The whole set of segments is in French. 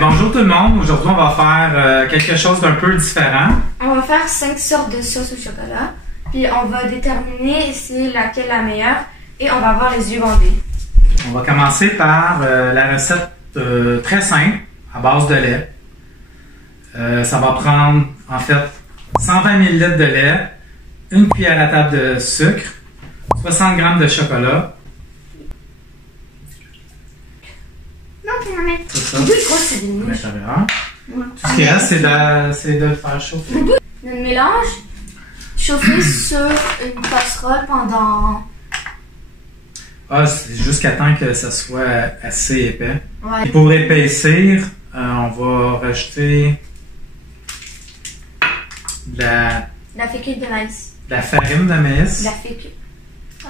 Bonjour tout le monde, aujourd'hui on va faire quelque chose d'un peu différent. On va faire 5 sortes de sauces au chocolat, puis on va déterminer c'est laquelle la meilleure et on va avoir les yeux bandés. On va commencer par la recette très simple à base de lait. Ça va prendre en fait 120 ml de lait, une cuillère à table de sucre, 60 g de chocolat. Non, tu vas mettre. C'est ça. Oui, je crois que c'est des mouches. L'intérieur. Tout ce qui reste, c'est de le faire chauffer. Le mélange, chauffer sur une casserole pendant. C'est jusqu'à temps que ça soit assez épais. Ouais. Et pour épaissir, on va rajouter La fécule de maïs. de la farine de maïs. La fécule.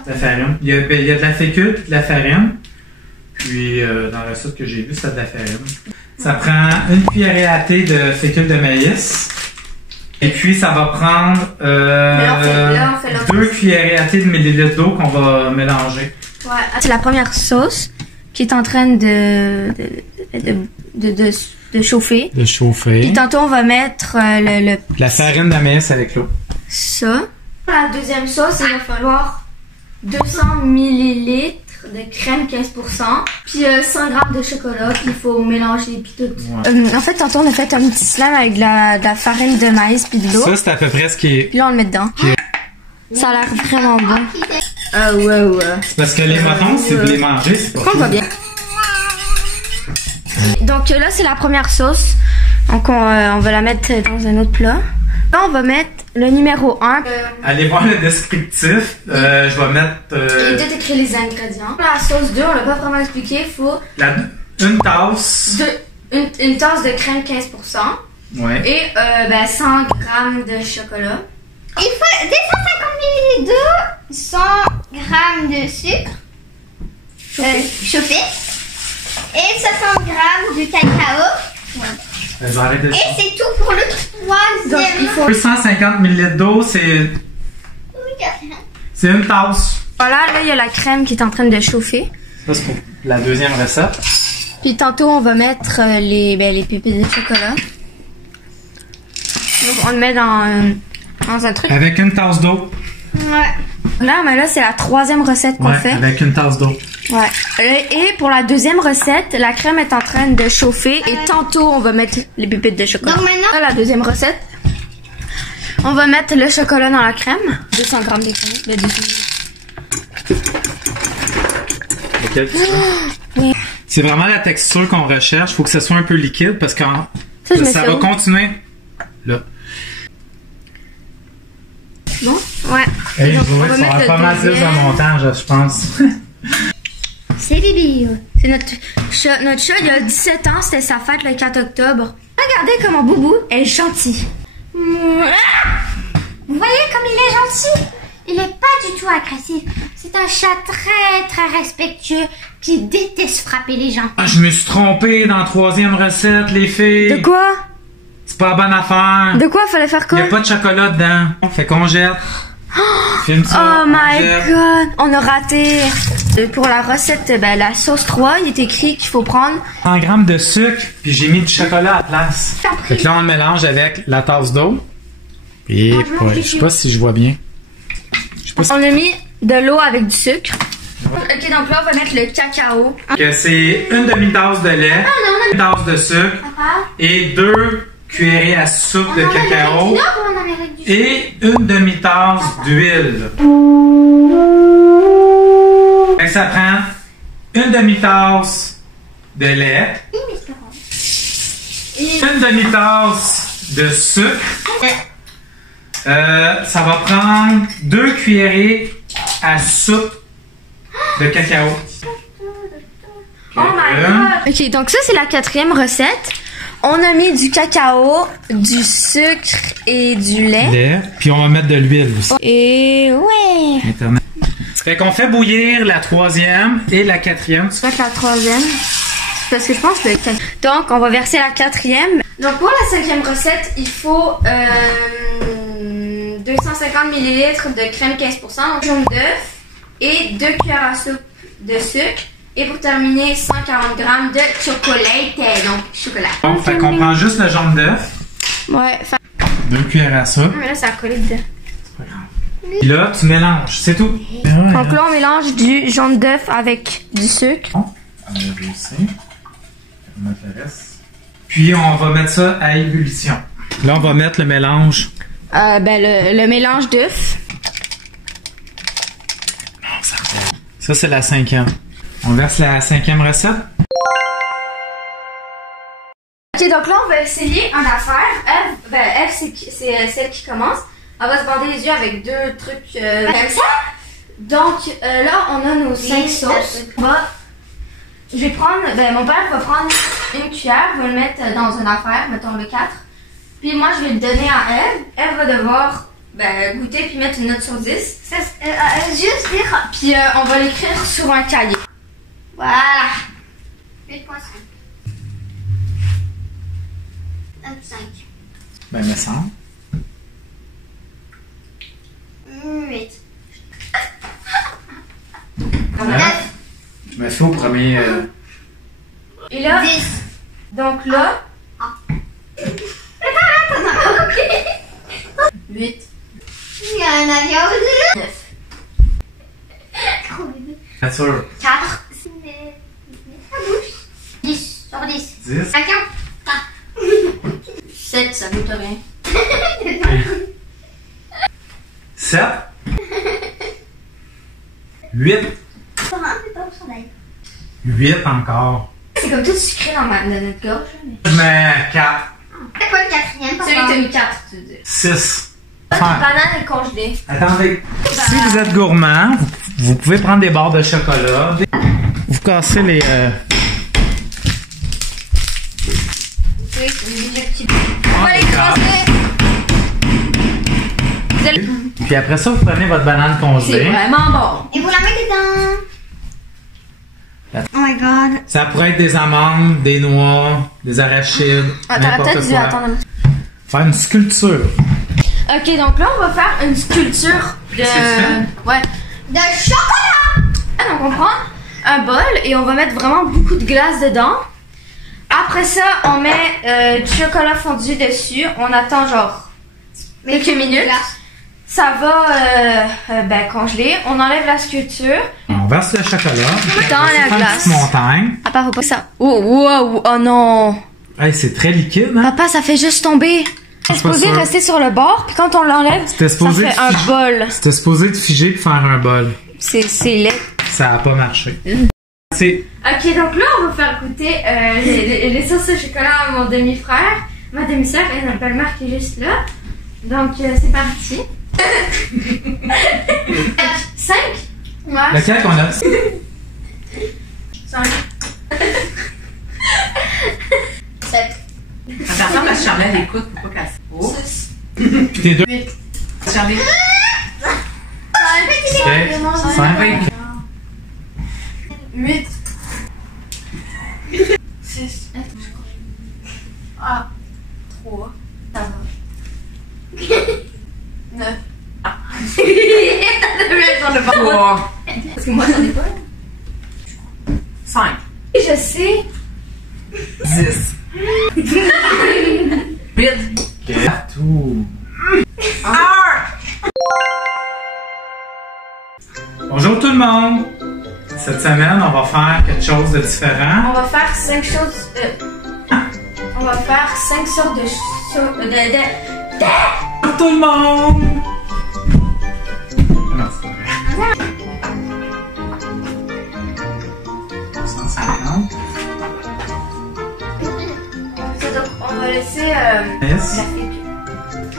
De la farine. Il y a de la fécule et de la farine. Puis, dans la recette que j'ai vue, c'est de la farine. Ça prend une cuillerée à thé de fécule de maïs. Et puis, ça va prendre là, on fait 2 cuillerées à thé de millilitres d'eau qu'on va mélanger. Ouais. C'est la première sauce qui est en train de chauffer. De chauffer. Puis tantôt, on va mettre La farine de maïs avec l'eau. ça. La deuxième sauce, il va falloir 200 ml de crème 15%, puis 100 g de chocolat, puis il faut mélanger, puis tout. Ouais. En fait, tantôt, on a fait un petit slime avec de la farine de maïs, puis de l'eau. Ça, c'est à peu près ce qui est. Puis là, on le met dedans. Ça a l'air vraiment bon. Ah ouais. C'est parce que les motons, si vous les mangez, c'est pas On va bien. Donc là, c'est la première sauce. Donc on va la mettre dans un autre plat. Là, on va mettre le numéro 1. Allez voir le descriptif. Je vais mettre Il est écrit les ingrédients. La sauce 2, on l'a pas vraiment expliqué. Il faut une tasse. une tasse de crème 15%. Ouais. Et 100 g de chocolat. Il faut 250 ml d'eau, 100 g de sucre chauffé et 60 g de cacao. Je vais arrêter ça. Et c'est tout pour le Donc il troisième. faut. 250 ml d'eau, c'est une tasse. Voilà, là il y a la crème qui est en train de chauffer. Ça, c'est pour la deuxième recette. Puis tantôt on va mettre les pépites de chocolat. Donc on le met dans un truc. Avec une tasse d'eau. Ouais. Là, mais là c'est la troisième recette qu'on fait. Avec une tasse d'eau. Ouais. Et pour la deuxième recette, la crème est en train de chauffer et tantôt on va mettre les pépites de chocolat. Donc maintenant- Là, la deuxième recette, on va mettre le chocolat dans la crème. 200 g de crème. De 200 Lequel tu veux? C'est vraiment la texture qu'on recherche. Il faut que ce soit un peu liquide parce que Ça, je mets ça ça va où? continuer. Là. Bon? Ouais. Hey, Donc, je on vois va que ça mettre va le pas mal plus de deuxième. montage, je pense. C'est Bibi. C'est notre chat. Notre chat, il a 17 ans, c'était sa fête le 4 octobre. Regardez comment Boubou est gentil. Vous voyez comme il est gentil? Il est pas du tout agressif. C'est un chat très très respectueux qui déteste frapper les gens. Je me suis trompé dans la troisième recette, les filles. De quoi? C'est pas la bonne affaire. De quoi fallait faire Il quoi? n'y a pas de chocolat dedans. Fait qu'on jette. Filme ça. Oh on my jette. god, on a raté. Pour la recette, la sauce 3, il est écrit qu'il faut prendre 100 g de sucre, puis j'ai mis du chocolat à la place. Fait que là, on le mélange avec la tasse d'eau. Et je sais pas si je vois bien. Je sais pas si... On a mis de l'eau avec du sucre. Ok, donc là, on va mettre le cacao. Que c'est une demi-tasse de lait, une tasse de sucre et 2 cuillerées à soupe de cacao En Amérique du Sud. et une demi-tasse d'huile. Fait que ça prend une demi-tasse de lait, une demi-tasse de sucre. Ça va prendre 2 cuillerées à soupe de cacao. Oh my god. Ok, donc ça, c'est la quatrième recette. On a mis du cacao, du sucre et du lait. Puis on va mettre de l'huile aussi. Et ouais. Internet. Fait qu'on fait bouillir la troisième et la quatrième. Je vais mettre la troisième. Parce que je pense que le cacao. Donc, on va verser la quatrième. Donc, pour la cinquième recette, il faut 250 ml de crème 15%, jaune d'œuf et 2 cuillères à soupe de sucre Et pour terminer, 140 grammes de chocolat, donc chocolat. Bon, fait qu'on prend juste le jaune d'œuf. Ouais, 2 cuillères à soupe. mais là, ça a collé dedans. C'est pas grave. Puis là, tu mélanges, c'est tout. Donc là, on mélange du jaune d'œuf avec du sucre. On va réussir. On met le reste. Puis on va mettre ça à ébullition. Là, on va mettre le mélange. Le mélange d'œuf. Ça, c'est la 5e. On verse la 5e recette. Ok, donc là, on va essayer en affaire. Eve, c'est celle qui commence. Elle va se bander les yeux avec 2 trucs comme ça. Donc là, on a nos 5 sauces. Je vais prendre, mon père va prendre une cuillère, va le mettre dans une affaire, mettons le 4. Puis moi, je vais le donner à Eve. Elle va devoir goûter puis mettre une note sur 10. Juste dire. Puis on va l'écrire sur un cahier. Voilà. 8.5. 5. Ben, me semble. 8. Je me fais au premier. Et là, 10. donc là, Attends, ok. 8. Il y a un avion au 9. Bien sûr. 4. 10 sur 10. 10. 50. 7, ça goûte rien. 7. 8. 8 encore. C'est comme tout sucré dans notre gorge. Mais... Je mets 4. C'est quoi le 4e? Celui que t'as mis 4, tu veux dire. 6. La banane est congelée. Attendez. Si vous êtes gourmand, vous pouvez prendre des barres de chocolat. Vous cassez les... Oui, on va l'écraser. Puis après ça, vous prenez votre banane C'est congelée. vraiment bon. Et vous la mettez dans. Oh my god. Ça pourrait être des amandes, des noix, des arachides, T'aurais n'importe peut-être dû quoi. attendre. Faire une sculpture. Ok, donc là, on va faire une sculpture de... Qu'est-ce que tu fais? Ouais. De chocolat! Donc, on prend un bol et on va mettre vraiment beaucoup de glace dedans. Après ça, on met du chocolat fondu dessus. On attend genre quelques minutes. Ça va congeler. On enlève la sculpture. On verse le chocolat. puis Dans après ça, la on fait une glace. petite montagne. Papa, faut pas ça. Oh non. Hey, c'est très liquide, hein? Papa, ça fait juste tomber. C'est C'est pas supposé sûr. rester sur le bord, puis quand on l'enlève, C'était ça supposé fait un de- bol. C'était supposé de figer pour faire un bol. C'est laid. Ça a pas marché. C'est... Ok, donc là, on va faire goûter les sauces au chocolat à mon demi-frère. Ma demi-sœur, elle a une belle marque qui est juste là. Donc, c'est parti. 5? Ouais. Lequel qu'on a? 5. Attention parce que Charlotte écoute pour pas casser. Oh. 6. Puis t'es deux. 8. Charlotte. 5. 8. 6. 3. Ça va. 9. Trois. Parce que moi, j'en ai pas. 5. Je sais. 10. 8. Tout. Bonjour tout le monde! Cette semaine, on va faire quelque chose de différent. On va faire 5 choses. On va faire 5 sortes de choses. Bonjour tout le monde! Non, c'est pas vrai. 150. Donc, on va laisser Yes. la fécule.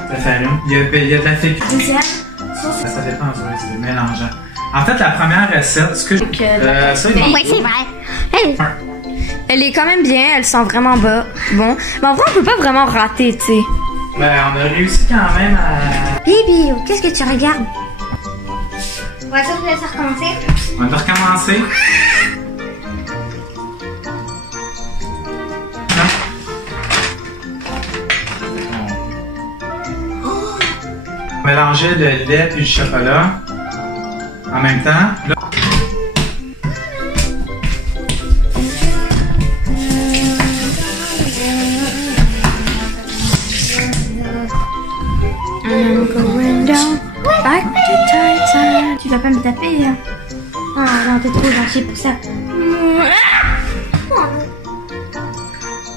Ça fait une. Il y a de la fécule. Deuxième, sauce. Ça dépend, ouais, c'est mélangeant. En fait, la première recette, ce que Donc, ça, ils vont- Oui, c'est vrai. elle est quand même bien, elle sent vraiment bon. Mais en vrai, on peut pas vraiment rater, tu sais. Ben, on a réussi quand même à... Bibi, qu'est-ce que tu regardes? Ouais, ça, je vais laisser recommencer. On va recommencer. On mélangeait le lait et le chocolat en même temps. Là, vas pas me taper. Hein. Ah non, t'es trop gentil pour ça.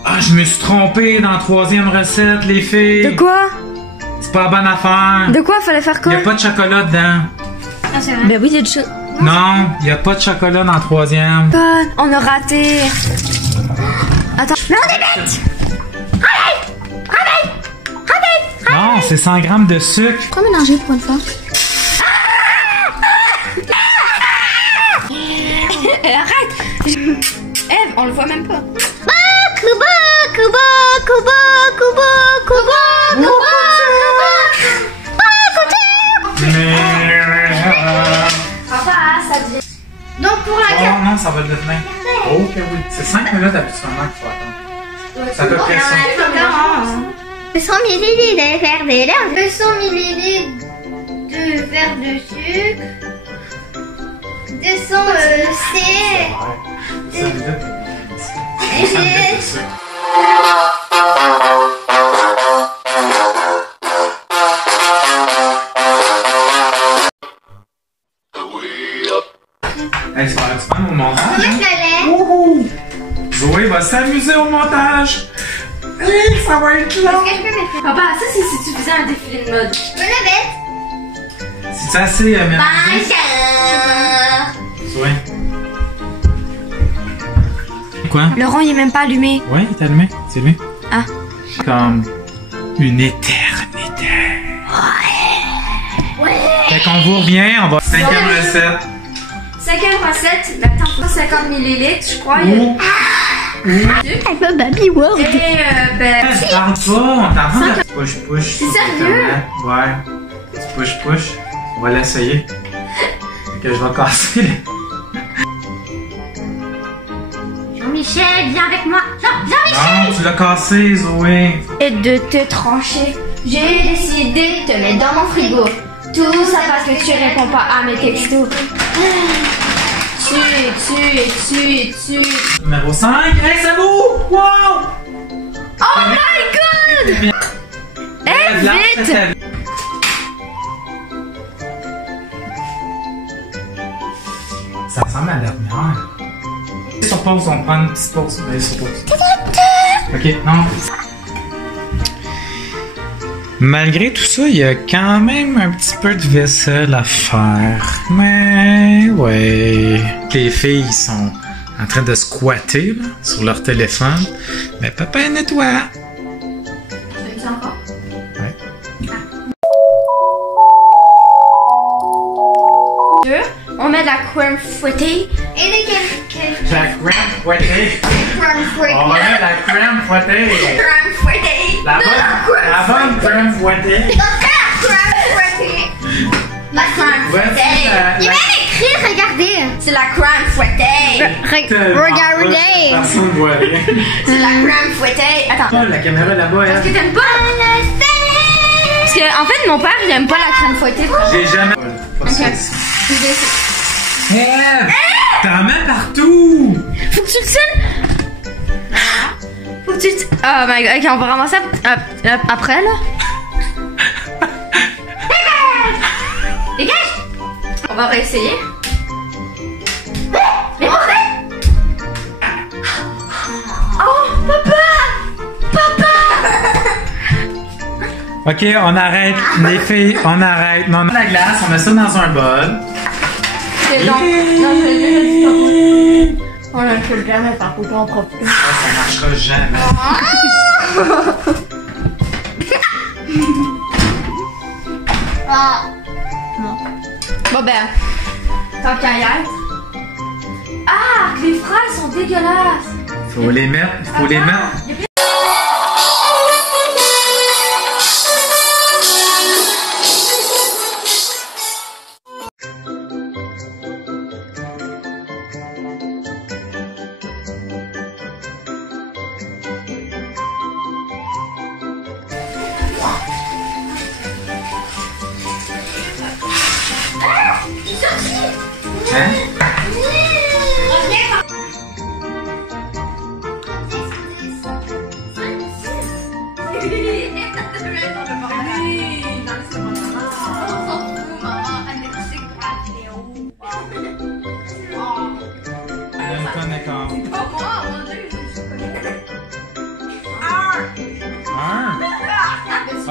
Ah, je me suis trompé dans la 3e recette, les filles. De quoi? C'est pas la bonne affaire. De quoi? Fallait faire Il quoi? y a pas de chocolat dedans. Ah, c'est vrai. Ben oui, il y a du choses. Non, il y a pas de chocolat dans la 3e. On a raté. Attends. Mais on est bête! Non, c'est 100 grammes de sucre. Pourquoi mélanger pour une fois? Arrête! Eve, on le voit même pas. Kuba, Kuba, Kuba, Kuba, Kuba, Kuba, Papa, ça dit. Donc pour la Oh non, ça va le devenir. Oh que oui. C'est 5 minutes habituellement qu'il faut attendre. C'est à peu près ça. 200 ml de verre de lait, 200 ml de verre de sucre, 200 C. 5 minutes. Et j'ai- Hey, ça va être fun au montage. Moi je Hein? le lait. Wouhou! Zoé va s'amuser au montage. Hey, ça va être long. Est-ce que je peux mettre? Papa, ça c'est si tu faisais un défilé de mode. Je peux le mettre. C'est assez mélangé. Bonjour. Zoé. Quoi? Laurent, il est même pas allumé. Ouais, il est allumé. C'est lui. Ah. Comme une éternité. Ouais. Fait qu'on vous revient, on va. 5e recette. 5e recette, attends, 50 ml, je crois. il y a- Ouh. Un peu Baby World. Et ben. Je parle pas, on t'entend de push. C'est sérieux? Ouais. Tu push. On va l'essayer. Fait que je vais casser les. Jean-Michel, viens avec moi. Jean-Michel. Non, tu l'as cassé, Zoé. Et de te trancher. J'ai décidé de te mettre dans mon frigo. Tout ça parce que tu réponds pas à mes textos. Tu. Numéro 5. Hey, c'est beau! Wow! Oh my god! Vite! Ça ressemble à la dernière. Sur pause, on prend une petite pause. Allez, sur pause. Ok, non. Malgré tout ça, il y a quand même un petit peu de vaisselle à faire. Mais ouais. Les filles sont en train de squatter là, sur leur téléphone. Mais papa nettoie. Ouais. On met de la crème fouettée. Et de quel La crème fouettée. crème fouettée? On va mettre la crème fouettée. Crème fouettée. La bonne crème fouettée. La crème fouettée. Il va écrire, regardez. C'est la crème fouettée. Regardez. Personne ne voit rien. C'est la crème fouettée. Attends. Oh, la caméra là-bas, Est-ce que elle. t'aimes pas? Parce que, en fait, mon père, il aime pas la crème fouettée. J'ai jamais. Pas ça. Ève! T'en mets partout! Faut que tu le sonnes. Faut que tu le... Oh my god. Ok, on va ramasser après, là. Dégage! On va réessayer. Mais oh, papa! Ok, on arrête. Les filles, on arrête. Non, non. La glace, on met ça dans un bol. Non, je on ne peut jamais par contre en profiter. Ça marchera jamais. Bon ben, tant qu'à y être. Ah, les fraises sont dégueulasses. Faut les mettre. Faut les mettre. Hein?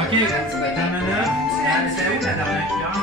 Ok, 2 minutes. C'est où la dernière cuillère?